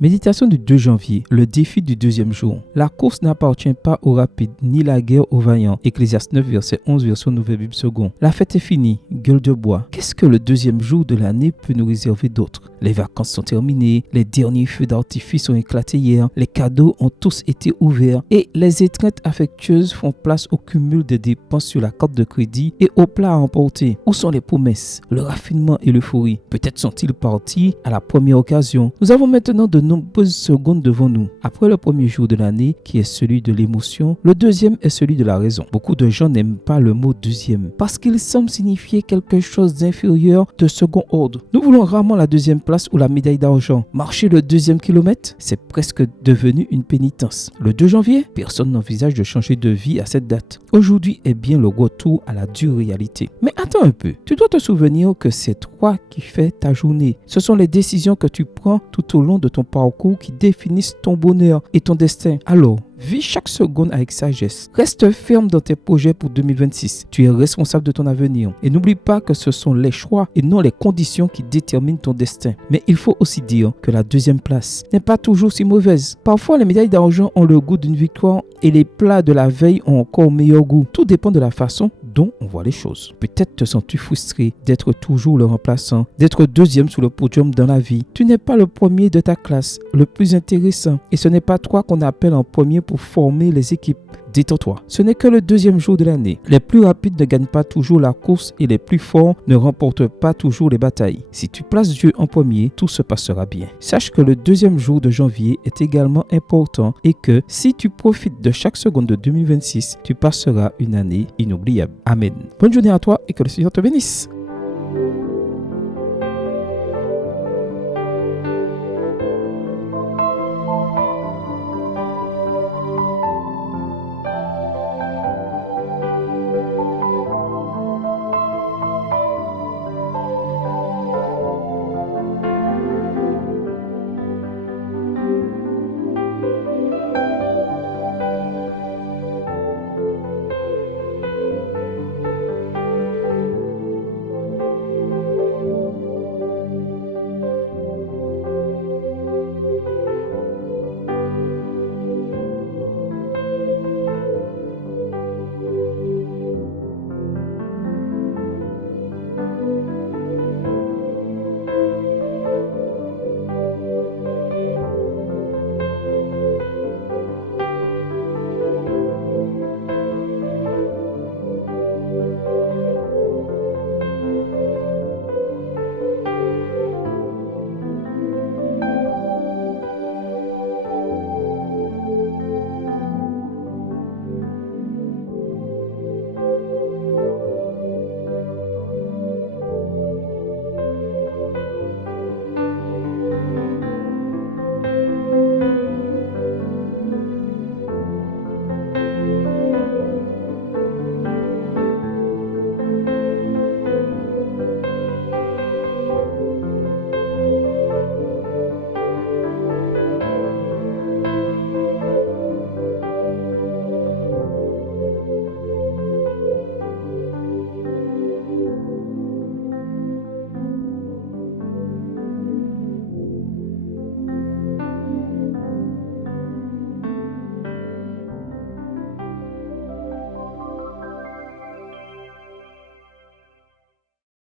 Méditation du 2 janvier, le défi du deuxième jour. La course n'appartient pas aux rapides, ni la guerre aux vaillants. Ecclésiaste 9, verset 11, version Nouvelle Bible Seconde. La fête est finie, gueule de bois. Qu'est-ce que le deuxième jour de l'année peut nous réserver d'autre? Les vacances sont terminées, les derniers feux d'artifice ont éclaté hier, les cadeaux ont tous été ouverts et les étreintes affectueuses font place au cumul des dépenses sur la carte de crédit et aux plats à emporter. Où sont les promesses, le raffinement et l'euphorie? Peut-être sont-ils partis à la première occasion. Nous avons maintenant de nombreuses secondes devant nous. Après le premier jour de l'année, qui est celui de l'émotion, le deuxième est celui de la raison. Beaucoup de gens n'aiment pas le mot deuxième parce qu'il semble signifier quelque chose d'inférieur, de second ordre. Nous voulons rarement la deuxième place ou la médaille d'argent. Marcher le deuxième kilomètre, c'est presque devenu une pénitence. Le 2 janvier, personne n'envisage de changer de vie à cette date. Aujourd'hui est bien le retour à la dure réalité. Mais attends un peu, tu dois te souvenir que c'est toi qui fais ta journée. Ce sont les décisions que tu prends tout au long de ton parcours qui définissent ton bonheur et ton destin. Alors, vis chaque seconde avec sagesse. Reste ferme dans tes projets pour 2026. Tu es responsable de ton avenir. Et n'oublie pas que ce sont les choix et non les conditions qui déterminent ton destin. Mais il faut aussi dire que la deuxième place n'est pas toujours si mauvaise. Parfois, les médailles d'argent ont le goût d'une victoire et les plats de la veille ont encore meilleur goût. Tout dépend de la façon dont on voit les choses. Peut-être te sens-tu frustré d'être toujours le remplaçant, d'être deuxième sur le podium dans la vie. Tu n'es pas le premier de ta classe, le plus intéressant. Et ce n'est pas toi qu'on appelle en premier pour former les équipes. Détends-toi, ce n'est que le deuxième jour de l'année. Les plus rapides ne gagnent pas toujours la course et les plus forts ne remportent pas toujours les batailles. Si tu places Dieu en premier, tout se passera bien. Sache que le deuxième jour de janvier est également important et que si tu profites de chaque seconde de 2026, tu passeras une année inoubliable. Amen. Bonne journée à toi et que le Seigneur te bénisse.